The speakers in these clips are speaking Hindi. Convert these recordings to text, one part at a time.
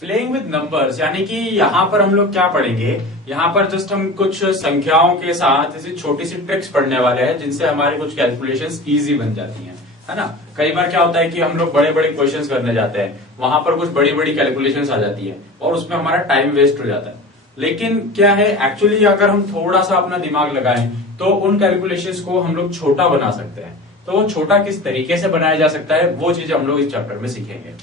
प्लेइंग विद नंबर्स यानी कि यहाँ पर हम लोग क्या पढ़ेंगे, यहाँ पर जस्ट हम कुछ संख्याओं के साथ ऐसी छोटी सी ट्रिक्स पढ़ने वाले हैं जिनसे हमारी कुछ कैलकुलेशंस इजी बन जाती हैं, है ना। कई बार क्या होता है कि हम लोग बड़े बड़े क्वेश्चंस करने जाते हैं, वहां पर कुछ बड़ी बड़ी कैलकुलेशंस आ जाती है और उसमें हमारा टाइम वेस्ट हो जाता है। लेकिन क्या है, एक्चुअली अगर हम थोड़ा सा अपना दिमाग लगाएं तो उन कैलकुलेशंस को हम लोग छोटा बना सकते हैं। तो वो छोटा किस तरीके से बनाया जा सकता है वो चीज हम लोग इस चैप्टर में सीखेंगे।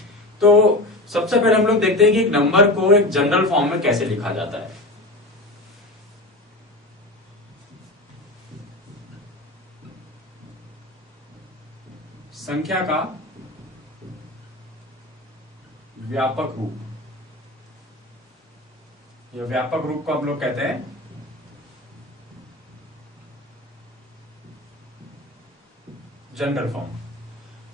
तो सबसे पहले हम लोग देखते हैं कि एक नंबर को एक जनरल फॉर्म में कैसे लिखा जाता है। संख्या का व्यापक रूप, यह व्यापक रूप को हम लोग कहते हैं जनरल फॉर्म।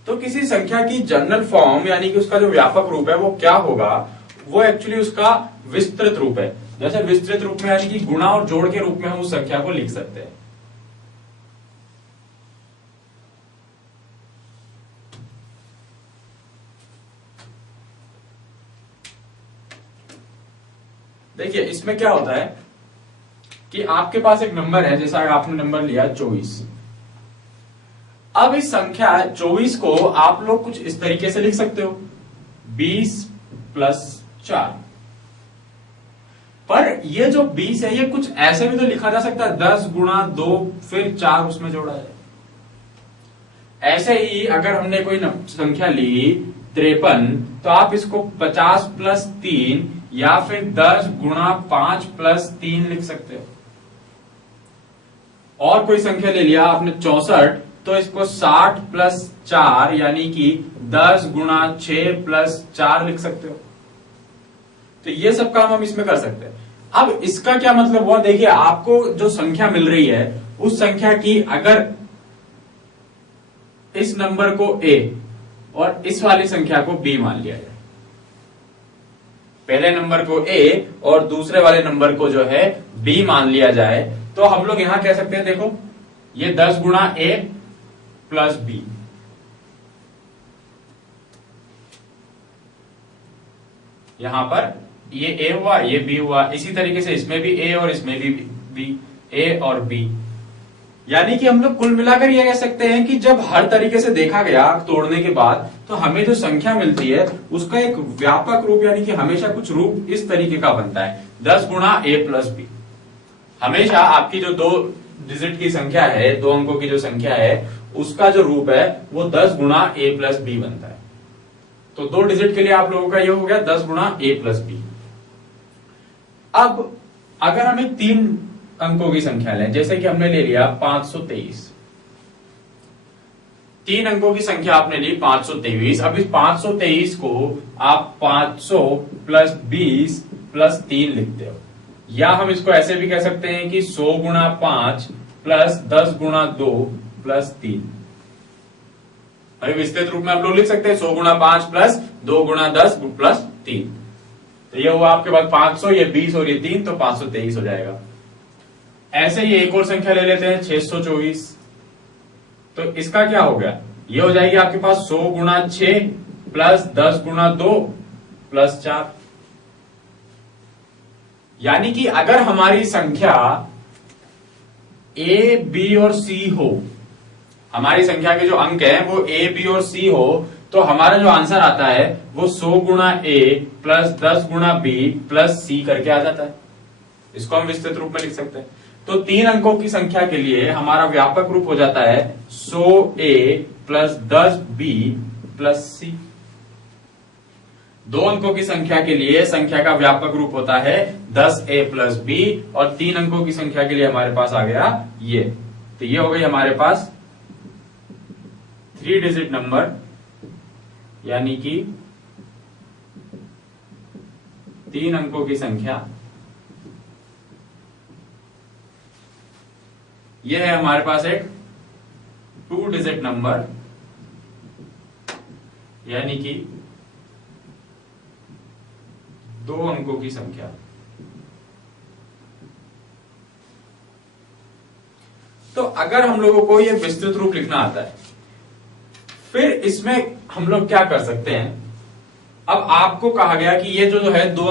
तो किसी संख्या की जनरल फॉर्म यानी कि उसका जो व्यापक रूप है वो क्या होगा, वो एक्चुअली उसका विस्तृत रूप है। जैसे विस्तृत रूप में यानी कि गुणा और जोड़ के रूप में हम उस संख्या को लिख सकते हैं। देखिए इसमें क्या होता है कि आपके पास एक नंबर है, जैसा आपने नंबर लिया 24। अब इस संख्या 24 को आप लोग कुछ इस तरीके से लिख सकते हो 20 प्लस 4। पर ये जो 20 है ये कुछ ऐसे भी तो लिखा जा सकता है 10 गुणा 2 फिर 4 उसमें जोड़ा जाए। ऐसे ही अगर हमने कोई संख्या ली 53 तो आप इसको 50 प्लस 3 या फिर 10 गुणा 5 प्लस 3 लिख सकते हो। और कोई संख्या ले लिया आपने 64 तो इसको 60 प्लस 4 यानी कि 10 गुणा 6 प्लस 4 लिख सकते हो। तो ये सब काम हम इसमें कर सकते हैं। अब इसका क्या मतलब हुआ, देखिए आपको जो संख्या मिल रही है उस संख्या की अगर इस नंबर को A और इस वाली संख्या को B मान लिया जाए, पहले नंबर को A और दूसरे वाले नंबर को जो है B मान लिया जाए, तो हम लोग यहां कह सकते हैं देखो ये 10 गुणा A प्लस B। यहां पर ये A हुआ ये B हुआ, इसी तरीके से इसमें भी A और इसमें भी B, A और B। यानी कि हम लोग कुल मिलाकर ये कह सकते हैं कि जब हर तरीके से देखा गया तोड़ने के बाद तो हमें जो संख्या मिलती है उसका एक व्यापक रूप यानी कि हमेशा कुछ रूप इस तरीके का बनता है 10 गुणा A प्लस B। हमेशा आपकी जो 2 डिजिट की संख्या है, 2 अंकों की जो संख्या है उसका जो रूप है वो 10 गुणा A प्लस B बनता है। तो 2 डिजिट के लिए आप लोगों का ये हो गया 10 गुणा A प्लस B। अब अगर हमें 3 अंकों की संख्या लें, जैसे कि हमने ले लिया 523, 3 अंकों की संख्या आपने ली 523। अब इस 523 को आप 500 प्लस 20 प्लस 3 लिखते हो, या हम इसको ऐसे भी कह सकते हैं कि 100 गुणा 5 प्लस 10 गुणा 2 प्लस 3। अभी विस्तृत रूप में हम लोग लिख सकते हैं 100 गुणा 5 प्लस 2 गुणा 10 प्लस 3। तो ये हुआ आपके पास 500, ये 20 और ये 3, तो 523 हो जाएगा। ऐसे ही एक और संख्या ले लेते हैं 624। तो इसका क्या हो गया, ये हो जाएगी आपके पास 100 गुणा 6 प्लस 10 गुणा 2 प्लस 4। यानी कि अगर हमारी संख्या A, B और C हो, हमारी संख्या के जो अंक हैं वो A, B और C हो, तो हमारा जो आंसर आता है वो 100 गुणा A प्लस 10 गुणा B प्लस C करके आ जाता है। इसको हम विस्तृत रूप में लिख सकते हैं। तो 3 अंकों की संख्या के लिए हमारा व्यापक रूप हो जाता है 100A plus 10B plus C। 2 अंकों की संख्या के लिए संख्या का व्यापक रूप होता है 10A प्लस B, और 3 अंकों की संख्या के लिए हमारे पास आ गया ये। तो ये हो गई हमारे पास 3 डिजिट नंबर, यानी कि 3 अंकों की संख्या। यह है हमारे पास एक 2 डिजिट नंबर, यानी कि 2 अंकों की संख्या। तो अगर हम लोगों को यह विस्तृत रूप लिखना आता है, फिर इसमें हम लोग क्या कर सकते हैं, अब आपको कहा गया कि ये जो है दो